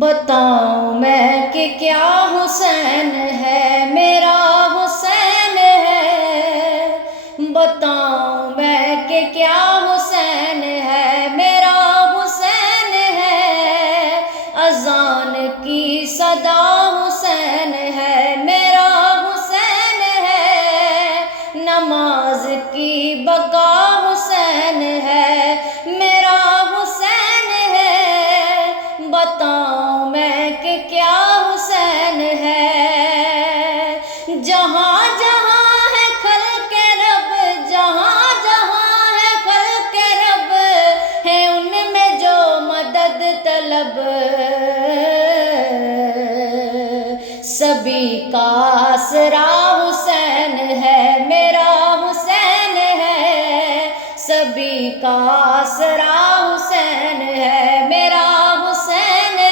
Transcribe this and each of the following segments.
بتاؤں میں کہ کیا حسین ہے میرا حسین ہے، بتاؤں میں کہ کیا حسین ہے میرا حسین ہے، اذان کی صدا حسین ہے میرا حسین ہے، نماز کی بقا حسین ہے میرا حسین ہے، بتاؤں میں کہ کیا حسین ہے۔ جہاں جہاں ہے خلق رب، جہاں جہاں ہے خلق رب، ہے ان میں جو مدد طلب، سبھی کا آسرا حسین ہے میرا حسین ہے، سبھی کا آسرا حسین ہے میرا حسین ہے،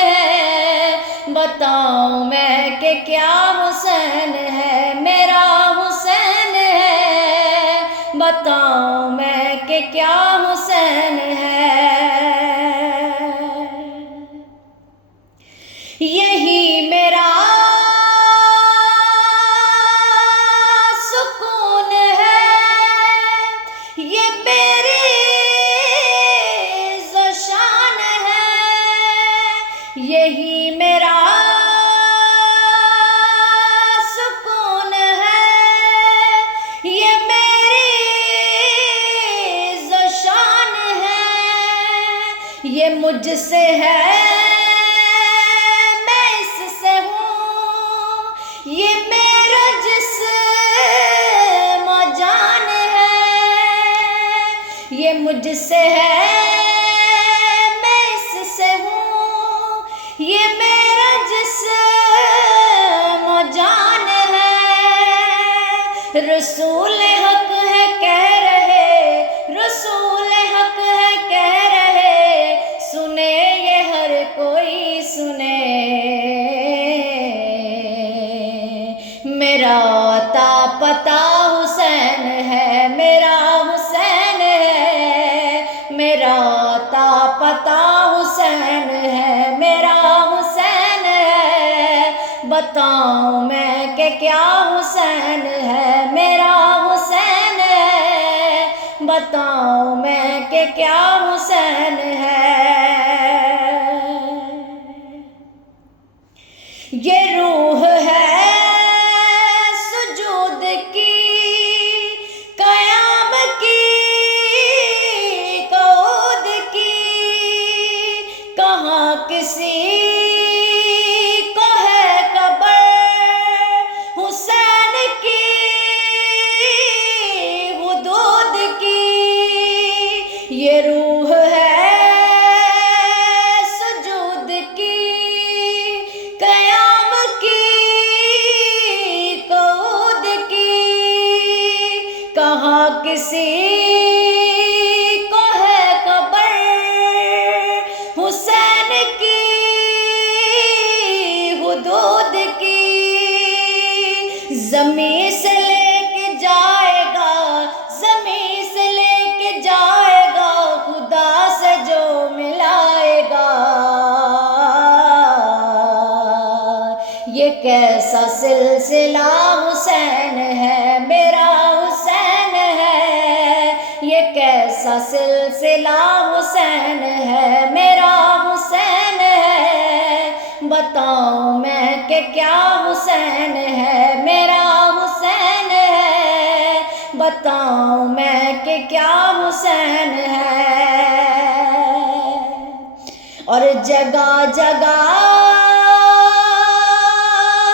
بتاؤں میں کہ کیا حسین ہے میرا حسین ہے، بتاؤں میں کہ کیا حسین ہے۔ یہی میرا سکون ہے، یہ میری شان ہے، یہی میرا سکون ہے، یہ میری شان ہے، یہ مجھ سے ہے میں اس سے ہوں، یہ میرا جسم و جان ہے، یہ مجھ سے ہے میں اس سے ہوں، یہ میرا جسم و جان ہے، رسول حق ہے کہہ رہے، رسول حق ہے کہہ رہے، سنے یہ ہر کوئی سنے، میرا عطا پتا حسین ہے میرا حسین ہے، میرا عطا پتا حسین ہے میرا حسین ہے، بتاؤں میں کہ کیا حسین ہے میرا حسین ہے، بتاؤں میں کہ کیا حسین ہے۔ یہ روح ہے سجود کی، قیام کی، قعود کی، کہاں کسی کو ہے خبر حسین کی حدود کی، یہ روح ہے سجود کی، قیام کی، قعود کی، کہاں کسی کو ہے خبر حسین کی حدود کی، زمین سے لے کے جائے گا، زمین سے لے کے جائے گا، خدا سے جو ملائے گا، یہ کیسا سلسلہ حسین ہے میرا حسین ہے، یہ کیسا سلسلہ حسین ہے میرا حسین ہے، بتاؤں میں کہ کیا حسین ہے میرا حسین ہے، بتاؤں میں کہ کیا حسین ہے۔ اور جگہ جگہ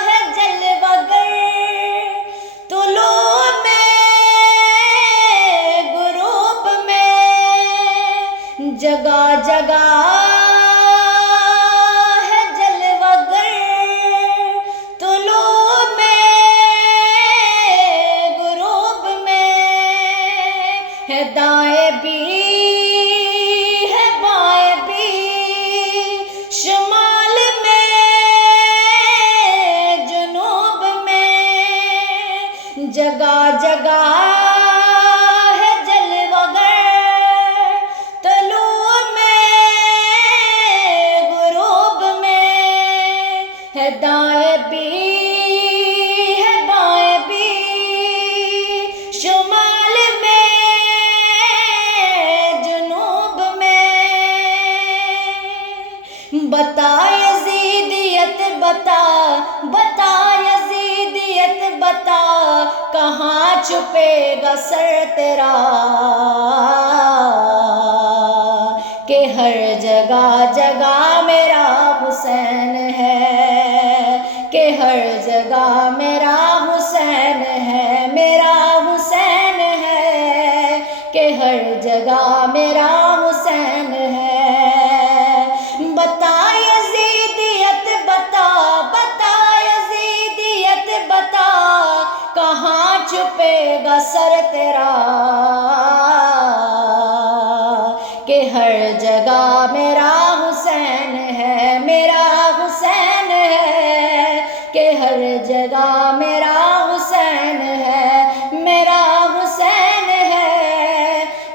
ہے جلوہ گر، طلوع میں غروب میں، جگہ جگہ ہے جلوہ گر، طلوع میں غروب میں، ہے دائیں بھی ہے بائیں بھی، شمال ہے دائیں بھی ہے بائیں بھی، شمال میں جنوب میں، بتا یزیدیت بتا، بتا یزیدیت بتا، کہاں چھپے گا سر تیرا، کہ ہر جگہ جگہ میرا حسین ہے، کہ ہر جگہ میرا حسین ہے، میرا حسین ہے، کہ ہر جگہ میرا حسین ہے، بتا یزیدیت بتا، بتا یزیدیت بتا، کہاں چھپے گا سر تیرا، کہ ہر جگہ میرا حسین ہے، میرا حسین ہے، کہ ہر جگہ میرا حسین ہے، میرا حسین ہے،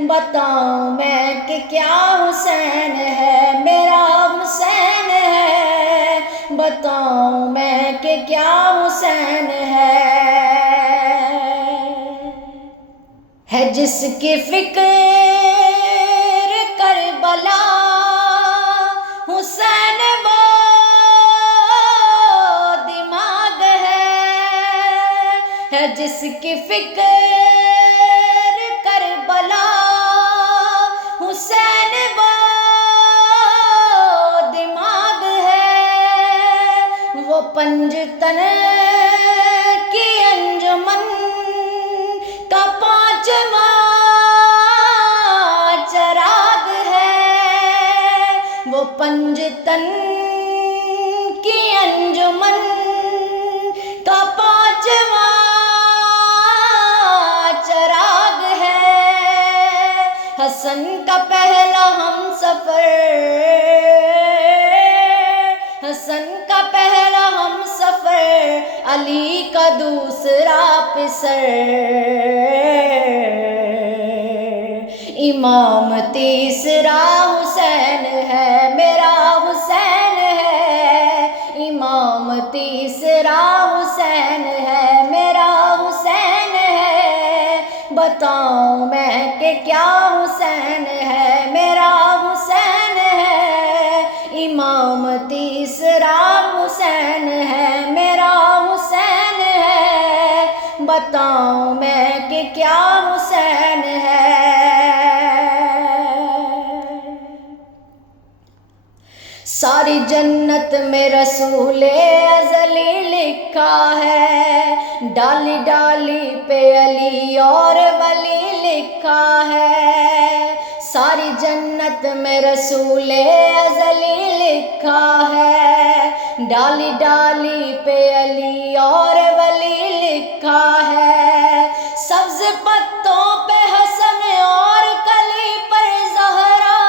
بتاؤں میں کہ کیا حسین ہے، میرا حسین ہے، بتاؤں میں کہ کیا حسین ہے جس کی فکر کربلا، حسین وہ دماغ ہے جس کی فکر کربلا، حسین وہ دماغ ہے، وہ پنجتن کی انجمن کا پانچواں چراغ ہے، وہ پنجتن کی انجمن کا پانچواں چراغ ہے، حسن کا پہلا ہم سفر، حسن کا پہلا ہم سفر، علی کا دوسرا پسر، امام تیسرا حسین ہے، میرا حسین ہے، امام تیسرا حسین ہے، میرا حسین ہے، بتاؤں میں کہ کیا حسین ہے، میرا حسین ہے، امام تیسرا حسین ہے، میرا حسین ہے، بتاؤں میں کہ کیا حسین ہے، ساری جنت میں رسول ازلی لکھا ہے، ڈالی ڈالی پہ علی اور ولی لکھا ہے، ساری جنت میں رسول ازلی لکھا ہے، ڈالی ڈالی پہ علی اور ولی لکھا ہے، سبز پتوں پہ حسن اور کلی پر زہرا،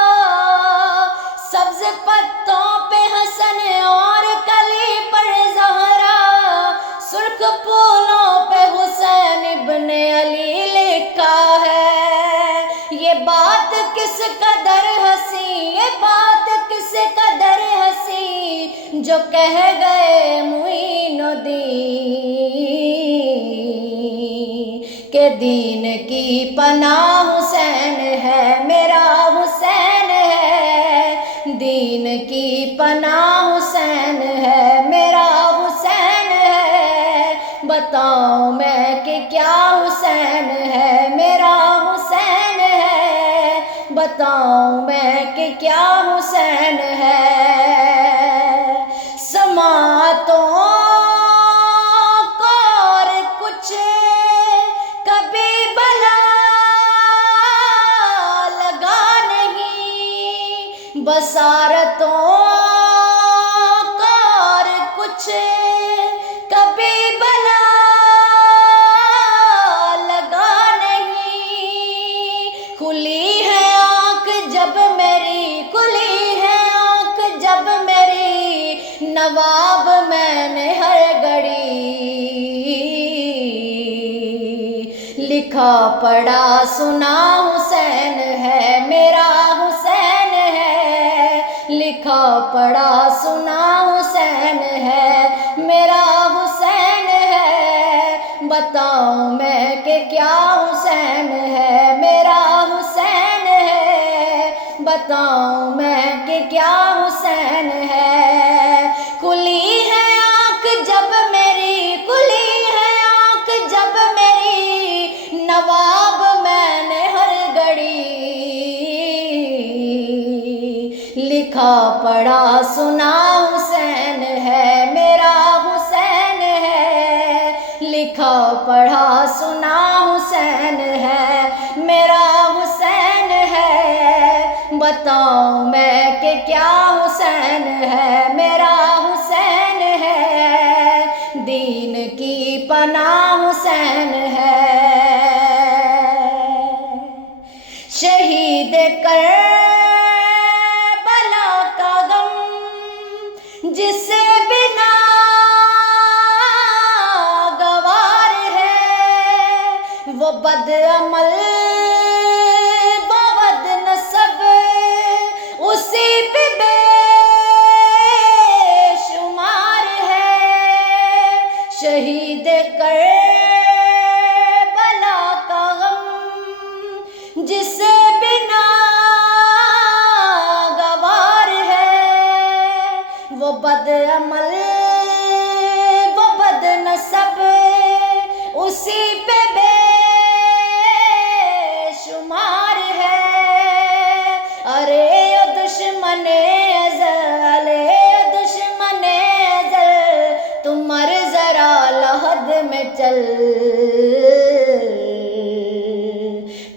سبز پتوں پہ حسن اور کلی پر زہرا، سرخ پھولوں پہ حسین ابن علی لکھا ہے، یہ بات کس قدر ہنسی، یہ بات کس قدر ہنسی، جو کہہ گئے معین الدین، کہ دین کی پناہ حسین ہے، میرا حسین ہے، دین کی پناہ حسین ہے، میرا حسین ہے، بتاؤں میں کہ کیا حسین ہے، میرا حسین ہے، بتاؤں میں کہ کیا حسین ہے، سماعتوں کو اور کچھ کبھی بلا لگا نہیں، بصارتوں کو اور کچھ کبھی بلا لگا نہیں، کھلی ہے آنکھ جب میری، کھلی ہے آنکھ جب میری، نواب میں نے ہر گھڑی لکھا پڑھا سنا حسین ہے، میرا حسین ہے، لکھا پڑھا سنا حسین ہے، بتاؤں میں کہ کیا حسین ہے میرا حسین ہے، بتاؤں میں کہ کیا حسین ہے۔ کھلی ہے آنکھ جب میری، کھلی ہے آنکھ جب میری، نواب میں نے ہر گھڑی لکھا پڑھا سنا حسین ہے میرا حسین ہے، لکھا پڑھا سنا حسین ہے میرا حسین ہے۔ بتاؤں میں کہ کیا حسین ہے میرا حسین ہے، دین کی پناہ حسین ہے۔ شہید کربلا کا غم جسے بنا گوار ہے، وہ بد عمل وہ بد نسب اسی پہ بے شمار ہے۔ شہید کربلا کا غم جسے بنا گوار ہے، وہ بد عمل وہ بد نسب اسی پہ بے شمار ہے۔ ارے او دشمن ازل، دشمن ازل، تم مر ذرا لحد میں چل،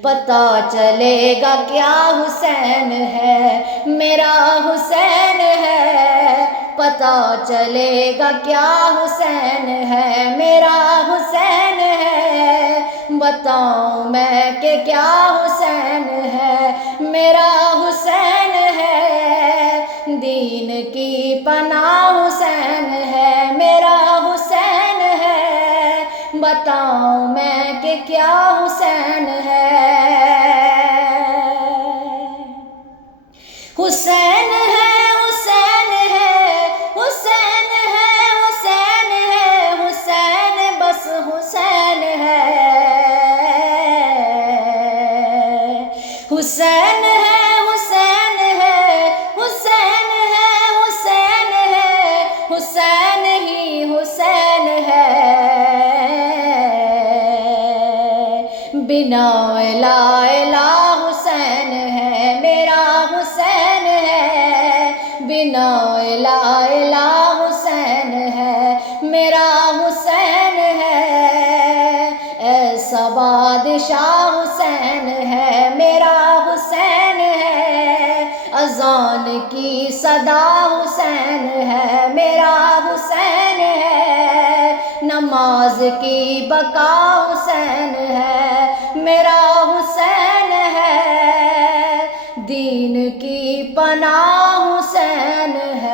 پتہ چلے گا کیا حسین ہے میرا حسین ہے، پتہ چلے گا کیا حسین ہے میرا حسین ہے۔ بتاؤں میں کہ کیا حسین ہے میرا حسین ہے، دین کی پناہ حسین ہے میرا حسین ہے۔ بتاؤں میں کہ کیا حسین ہے۔ حسین ہے حسین ہے حسین ہے حسین ہے، حسین بس حسین ہے۔ حسین ہے حسین ہے حسین ہے حسین ہے، حسین ہی حسین ہے۔ بنا لا الہ حسین ہے میرا حسین ہے، بنا لا الہ حسین ہے میرا حسین ہے۔ ایسا بادشاہ حسین ہے میرا حسین ہے، اذان کی صدا حسین ہے میرا حسین ہے، نماز کی بقا حسین ہے میرا حسین ہے، دین کی پناہ حسین ہے۔